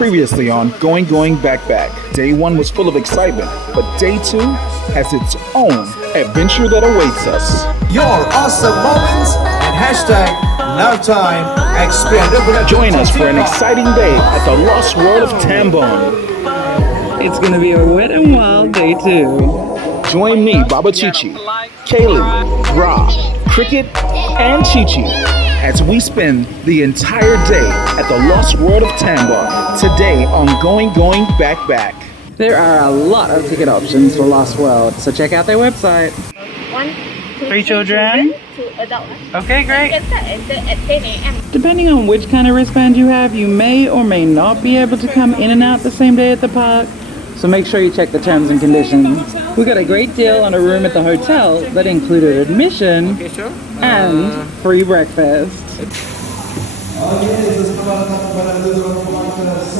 Previously on GoingGoing.BackBack, Day 1 was full of excitement, but Day 2 has its own adventure that awaits us. Your awesome moments and hashtag now time expand. Join us for an exciting day at the Lost World of Tambun. It's going to be a wet and wild Day 2. Join me, Baba Chichi, Kaylee, Ra, Cricket, and Chichi as we spend the entire day at the Lost World of Tambun today on GoingGoing.BackBack. There are a lot of ticket options for Lost World, so check out their website. 3 children? 2 adults. Okay, great. Can start at 10 a.m. Depending on which kind of wristband you have, you may or may not be able to come in and out the same day at the park. So make sure you check the terms and conditions. We got a great deal on a room at the hotel that included admission and free breakfast.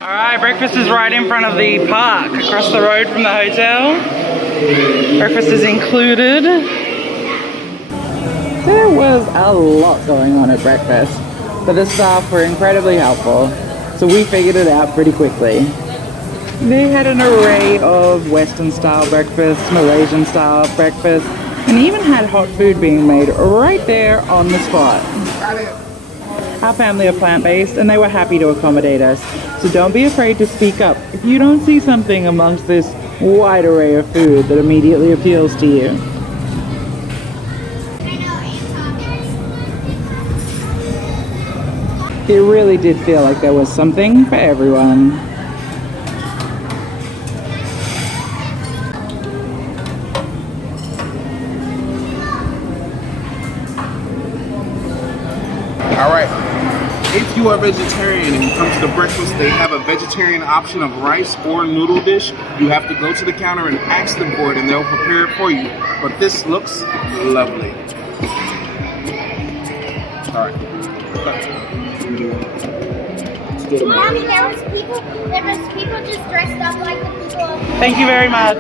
Alright, breakfast is right in front of the park, across the road from the hotel. Breakfast is included. There was a lot going on at breakfast, but the staff were incredibly helpful, so we figured it out pretty quickly. They had an array of Western style breakfasts, Malaysian style breakfasts, and even had hot food being made right there on the spot. Our family are plant-based and they were happy to accommodate us, so don't be afraid to speak up if you don't see something amongst this wide array of food that immediately appeals to you. It really did feel like there was something for everyone. Alright, if you are vegetarian and you come to the breakfast, they have a vegetarian option of rice or noodle dish. You have to go to the counter and ask them for it and they'll prepare it for you. But this looks lovely. Alright. Mommy, there was people just dressed up like the people. Thank you very much.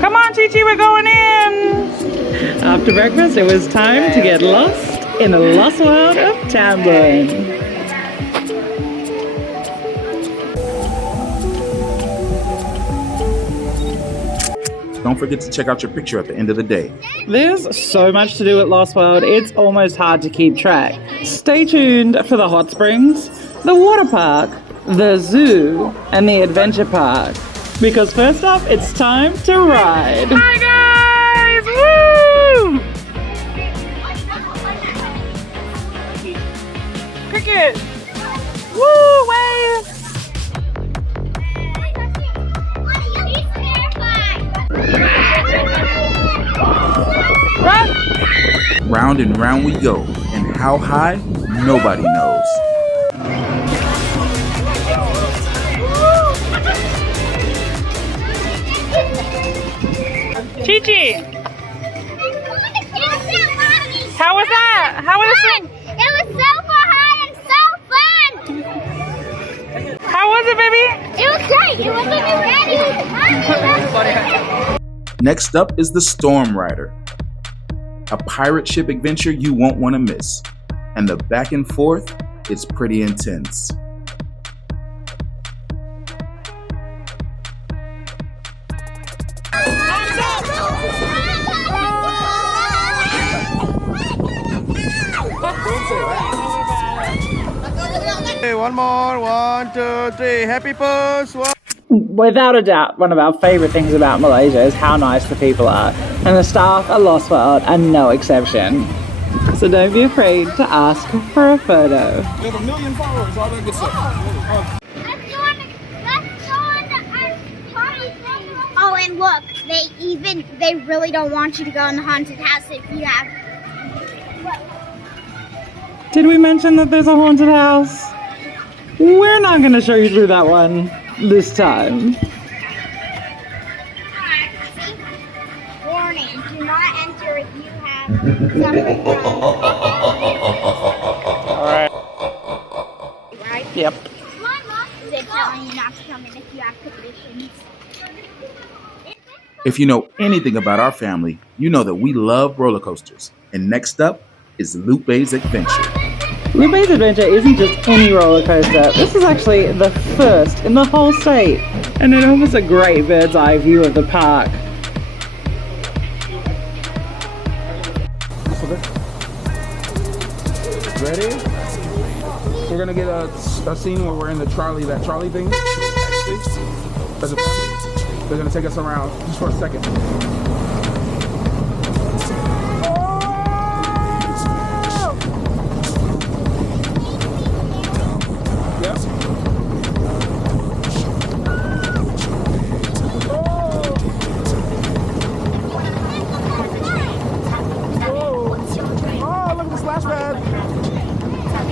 Come on, Chi-Chi, we're going in. After breakfast, it was time to get lost in the Lost World of Tambun. Don't forget to check out your picture at the end of the day. There's so much to do at Lost World, it's almost hard to keep track. Stay tuned for the hot springs, the water park, the zoo, and the adventure park. Because first up, it's time to ride. Hi guys! Woo! Cricket! Woo! Wave! Run! Round and round we go, and how high, nobody knows. Chi-Chi! How was that? How was it? It was super high and so fun! How was it, baby? It was great! It wasn't ready! Next up is the Storm Rider, a pirate ship adventure you won't want to miss, and the back and forth is pretty intense. Hey, one more. 1, 2, 3. Happy pose. Without a doubt, one of our favorite things about Malaysia is how nice the people are, and the staff at Lost World are no exception. So don't be afraid to ask for a photo. You have 1 million followers, all that good stuff. Oh, and look, they really don't want you to go in the haunted house if you have. Did we mention that there's a haunted house? We're not going to show you through that one this time. Warning, do not enter if you have something from. Alright. Right? Yep. They're telling you not to come in if you have conditions. If you know anything about our family, you know that we love roller coasters. And next up is Lupe's Adventure. Lupe's Adventure isn't just any roller coaster. This is actually the first in the whole state. And it offers a great bird's eye view of the park. Ready? We're gonna get a scene where we're in the trolley, that trolley thing. As a family. They're gonna take us around just for a second.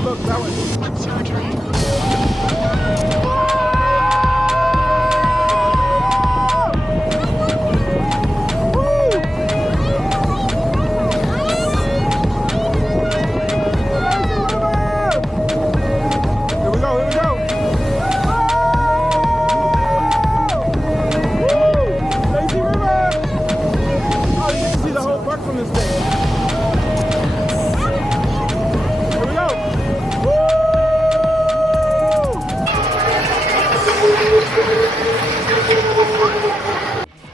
Look, that one. Here we go, here we go. Lazy River. Oh, you get to see the whole park from this thing. Here we go.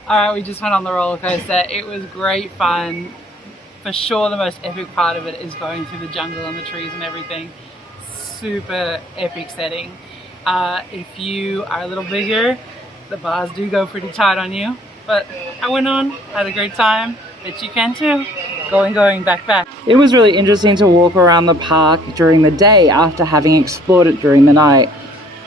Alright, we just went on the roller coaster. It was great fun. For sure the most epic part of it is going through the jungle and the trees and everything. Super epic setting. If you are a little bigger, the bars do go pretty tight on you. But I went on, had a great time. Bet you can too. GoingGoing.BackBack. It was really interesting to walk around the park during the day after having explored it during the night.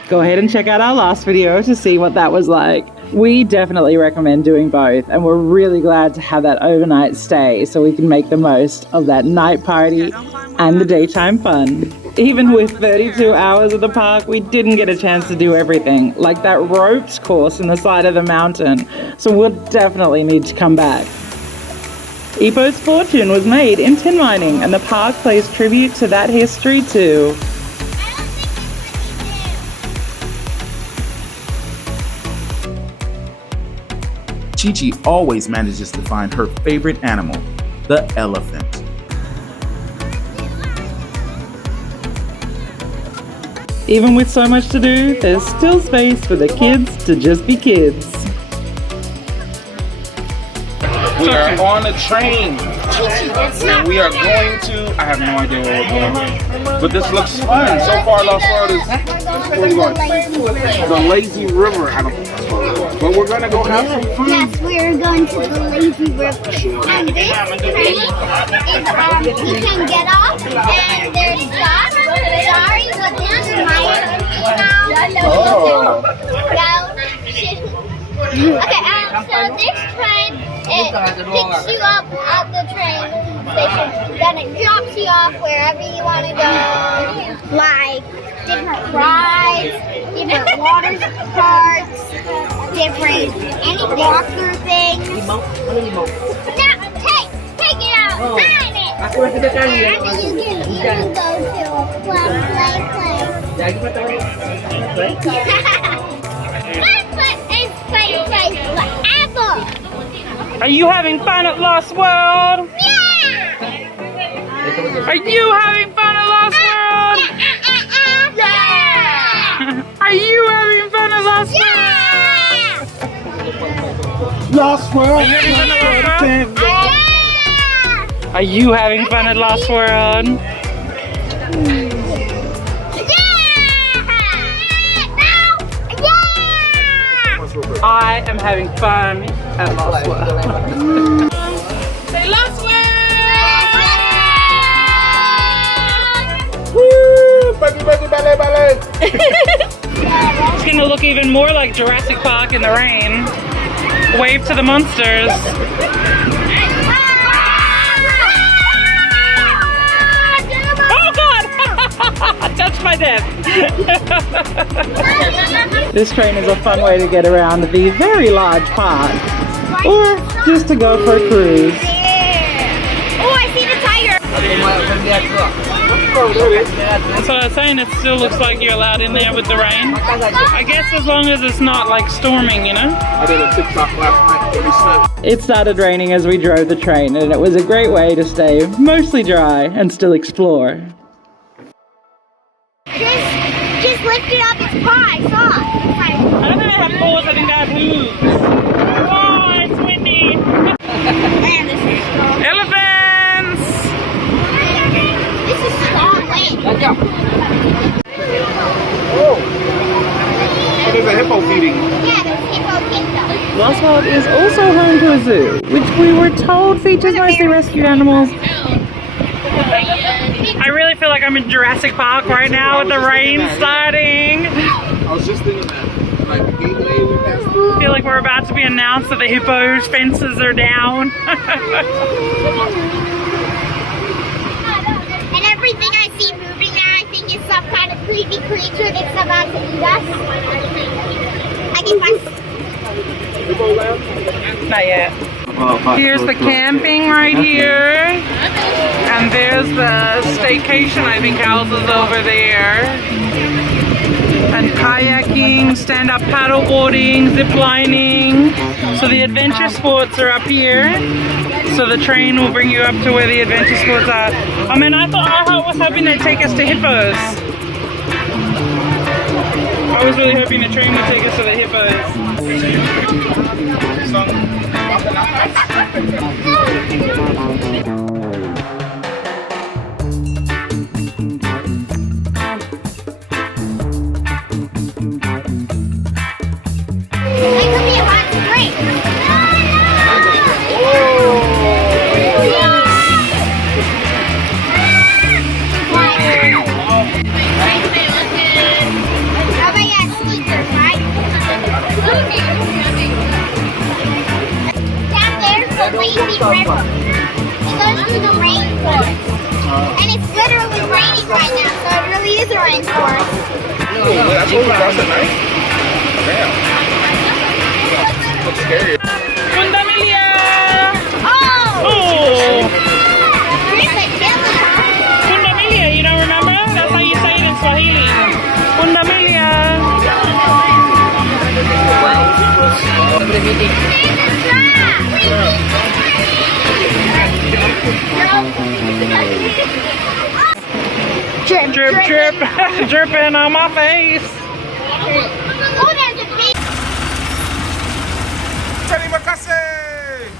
Go ahead and check out our last video to see what that was like. We definitely recommend doing both, and we're really glad to have that overnight stay so we can make the most of that night party and the daytime fun. Even with 32 hours of the park, we didn't get a chance to do everything, like that ropes course in the side of the mountain, so we'll definitely need to come back. Ipoh's fortune was made in tin mining, and the park pays tribute to that history too. Chi-Chi always manages to find her favorite animal, the elephant. Even with so much to do, there's still space for the kids to just be kids. We are on a train. And we are going to, I have no idea where we're going. But this looks fun. So far, Lost World is, where are we going? The Lazy River. I don't think that's what we're going. But we're going to go have some fun. Yes, we're going to the Lazy River. And this train is, you can get off and there's stops. Sorry, but this is my Oh. Okay, so this train, it picks you up at the train station, then it drops you off wherever you want to go, like different rides, different water parks, different any walker things. Now, take it out, sign it! And you can go to a play. Are you having fun at Lost World? Yeah! Are you having fun at Lost World? Yeah! Are you having fun at Lost World? Yeah! Lost World. Are you having fun at Lost World? Yeah! I am having fun at Lost World. Say Lost World! Woo! Ballet, ballet, ballet. It's gonna look even more like Jurassic Park in the rain. Wave to the monsters. Oh God! Touch my death. This train is a fun way to get around the very large park, or just to go for a cruise. Oh, I see the tiger! That's what I was saying, it still looks like you're allowed in there with the rain. I guess as long as it's not like storming, you know? I did a TikTok last night. It started raining as we drove the train, and it was a great way to stay mostly dry and still explore. lifted up its paw. I saw it. It's like, I don't think they have paws, I think they have hooves. Oh, it's windy. man, this is strong. Elephants! This is strong wind. Oh, there's a hippo feeding. Yeah, there's hippo kingdom. Lost World is also home to a zoo, which we were told features mostly rescued animals. I really feel like I'm in Jurassic Park right now with the rain starting. I was just thinking that. Like the gateway we passed through. I feel like we're about to be announced that the hippo's fences are down. And everything I see moving there, I think is some kind of creepy creature that's about to eat us. I guess Not yet. Here's the camping right here. And there's the staycation, I think, houses over there. And kayaking, stand-up paddleboarding, zip lining. So the adventure sports are up here. So the train will bring you up to where the adventure sports are. I mean, I was hoping they'd take us to hippos. I was really hoping the train would take us to the hippos. Lazy River. It goes through the rainforest. And it's literally raining right now, so it really is a rainforest. That's what we crossed at night? Damn. Looks scary. Fundamilia! Oh! Oh! There's a jelly. Fundamilia, you don't remember? That's how you say it in Swahili. Fundamilia! Drip, Drip, drip, dripping on my face. Oh, there's a big... Terima kasih!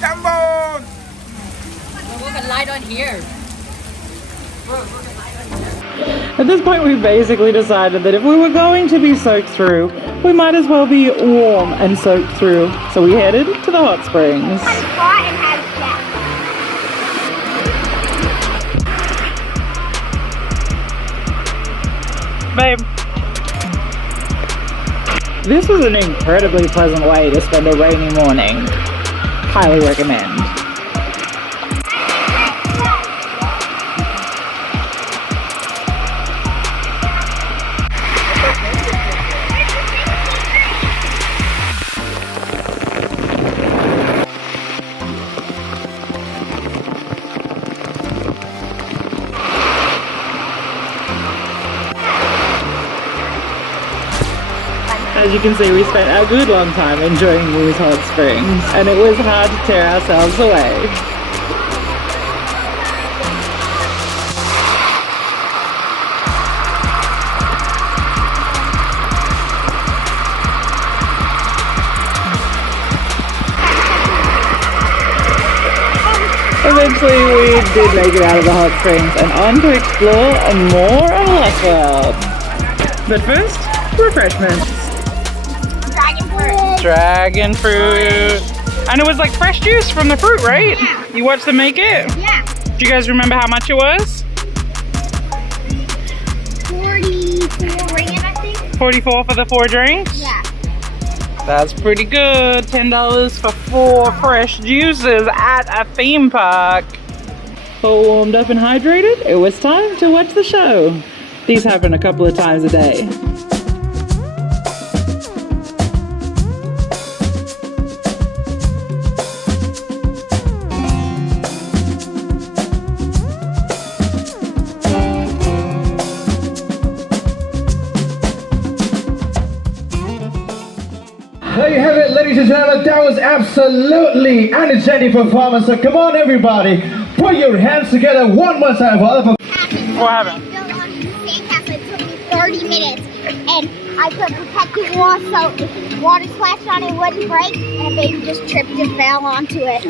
Tambun! At this point, we basically decided that if we were going to be soaked through, we might as well be warm and soaked through. So we headed to the hot springs. Hot and has jet. Babe, This was an incredibly pleasant way to spend a rainy morning. Highly recommend. As you can see, we spent a good long time enjoying these hot springs, and it was hard to tear ourselves away. Eventually, we did make it out of the hot springs and on to explore more of Lost World. But first, refreshments. dragon fruit. And it was like fresh juice from the fruit, right? Yeah. You watched them make it? Yeah. Do you guys remember how much it was? 44 ringgit, I think. 44 for the 4 drinks? Yeah. That's pretty good. $10 for 4 fresh juices at a theme park. All warmed up and hydrated, it was time to watch the show. These happen a couple of times a day. There you have it, ladies and gentlemen. That was absolutely energetic performance. So come on, everybody, put your hands together one more time for other. What happened? It took me 30 minutes, and I put protective wall so if water splashed on it wouldn't break, and a baby just tripped and fell onto it.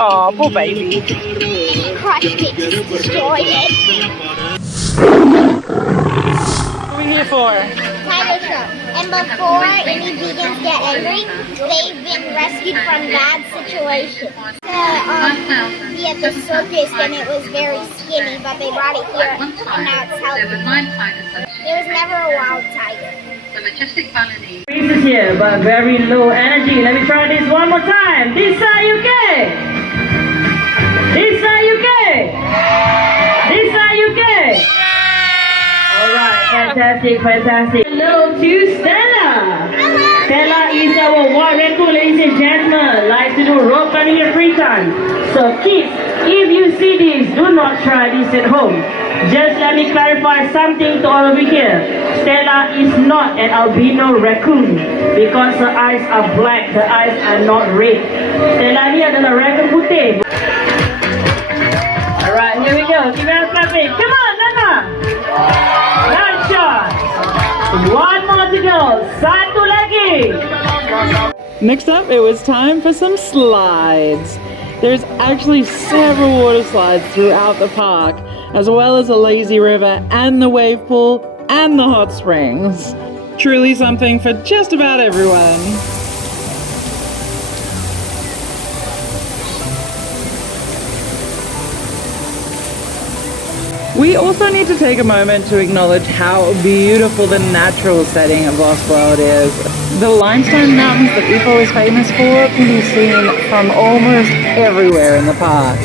Oh, poor baby. Crushed it, just destroyed it. What are we here for? Tiger show. And before any vegans get angry, they've been rescued from bad situations. Be at the circus and it was very skinny, but they brought it here and now it's healthy. There was never a wild tiger. Breeze is here, but very low energy. Let me try this one more time. This side UK. This side UK. This side UK. Alright, fantastic, fantastic. Hello to Stella. Stella is our wild raccoon, ladies and gentlemen. Likes to do rope climbing in free time. So kids, if you see this, do not try this at home. Just let me clarify something to all of you here. Stella is not an albino raccoon because her eyes are black, her eyes are not red. Stella ni adalah raccoon putih. Alright, here we go. Keep on clapping. Come on, Nana. Nice shot. One more to go. Satu lagi. Next up, it was time for some slides. There's actually several water slides throughout the park, as well as a lazy river and the wave pool and the hot springs. Truly something for just about everyone. We also need to take a moment to acknowledge how beautiful the natural setting of Lost World is. The limestone mountains that Ipoh is famous for can be seen from almost everywhere in the park.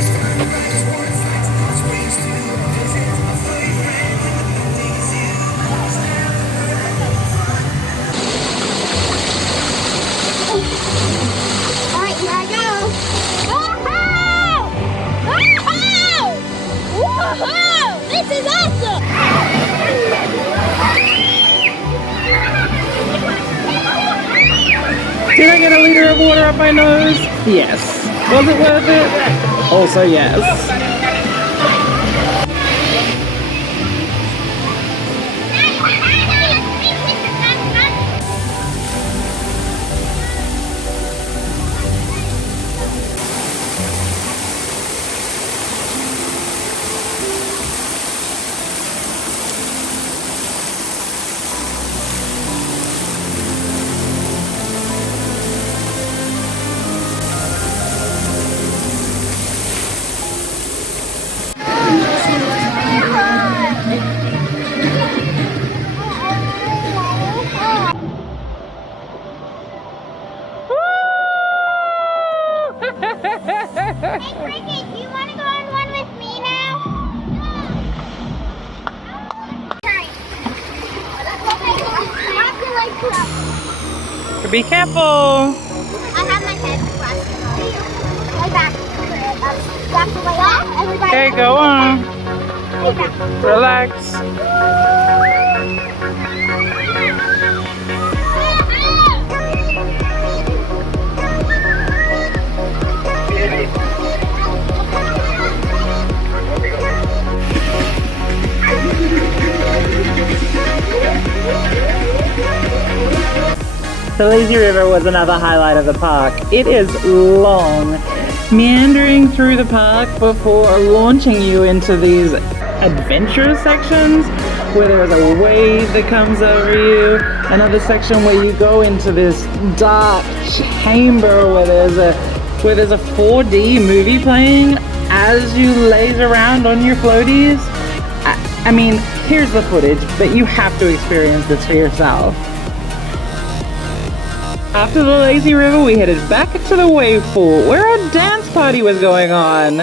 Alright, here I go. Woohoo! Woohoo! Woohoo! This is awesome! Did I get a liter of water up my nose? Yes. Was it worth it? Also yes. Hey, Cricket, do you want to go on one with me now? Turn. Be careful. I have my head pressed. Way back. That's the way up. Everybody. Okay, go on. Way back. Relax. The lazy river was another highlight of the park. It is long, meandering through the park before launching you into these adventurous sections where there is a wave that comes over you, another section where you go into this dark chamber where there's a 4D movie playing as you laze around on your floaties. I mean, here's the footage, but you have to experience this for yourself. After the lazy river, we headed back to the wave pool where a dance party was going on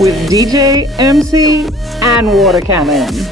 with DJ, MC, and water cannons.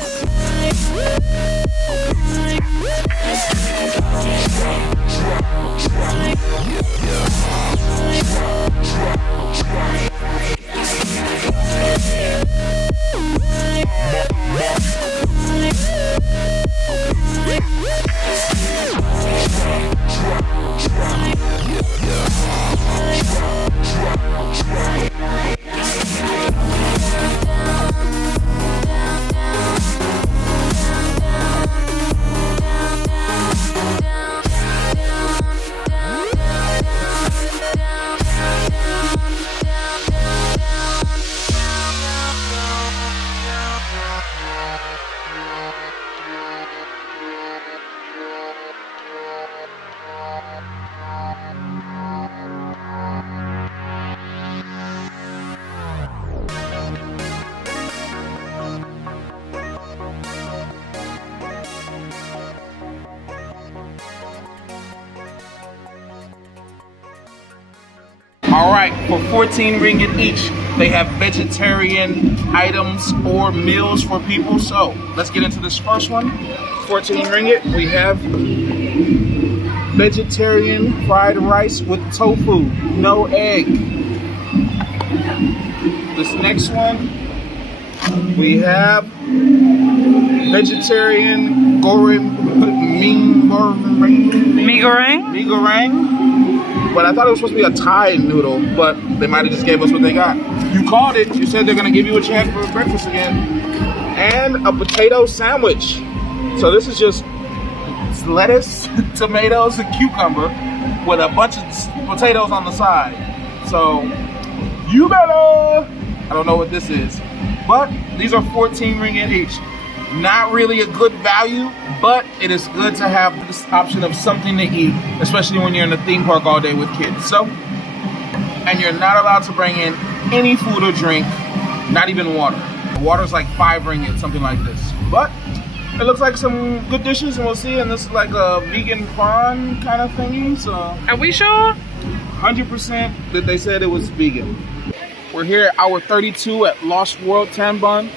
All right, for 14 ringgit each, they have vegetarian items or meals for people. So let's get into this first one. 14 ringgit, we have vegetarian fried rice with tofu, no egg. This next one, we have vegetarian Mi goreng? mi goreng. But I thought it was supposed to be a Thai noodle, but they might have just gave us what they got. You called it. You said they're gonna give you a chance for breakfast again. And a potato sandwich. So this is just lettuce, tomatoes, and cucumber with a bunch of potatoes on the side. So you better. I don't know what this is, but these are 14 ringgit each. Not really a good value, but it is good to have this option of something to eat, especially when you're in the theme park all day with kids. So, and you're not allowed to bring in any food or drink, not even water. Water's like 5 ringgit, something like this. But it looks like some good dishes, and we'll see. And this is like a vegan prawn kind of thingy. So, Are we sure? 100% that they said it was vegan. We're here at hour 32 at Lost World Tambun.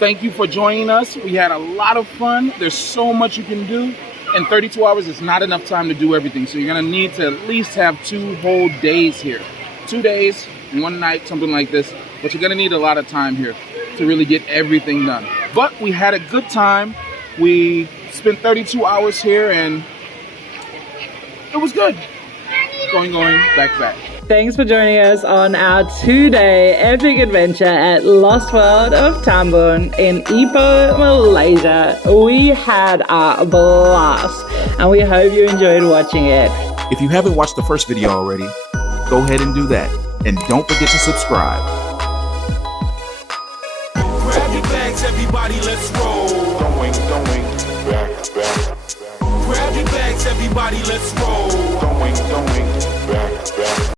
Thank you for joining us. We had a lot of fun. There's so much you can do. And 32 hours is not enough time to do everything. So you're gonna need to at least have 2 whole days here. 2 days, 1 night, something like this. But you're gonna need a lot of time here to really get everything done. But we had a good time. We spent 32 hours here and it was good. Going, back, back. Thanks for joining us on our 2-day epic adventure at Lost World of Tambun in Ipoh, Malaysia. We had a blast and we hope you enjoyed watching it. If you haven't watched the first video already, go ahead and do that. And don't forget to subscribe. Grab your bags, everybody, let's roll. Going, back, back. Grab your bags, everybody, let's roll. Going,